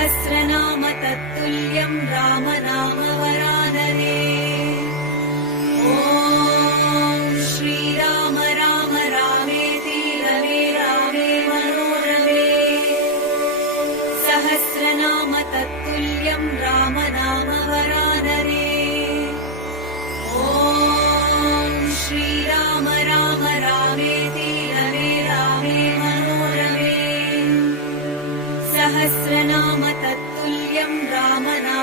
सहस्रनाम तत्तुल्यं रामनाम वरानने। ॐ श्रीराम राम रामेति रमे रामे मनोरमे। सहस्रनाम तत्तुल्यं रामनाम वरानने। ॐ श्रीराम राम रामेति रमे रामे मनोरमे। सहस्रनाम तत्तुल्यं रामनाम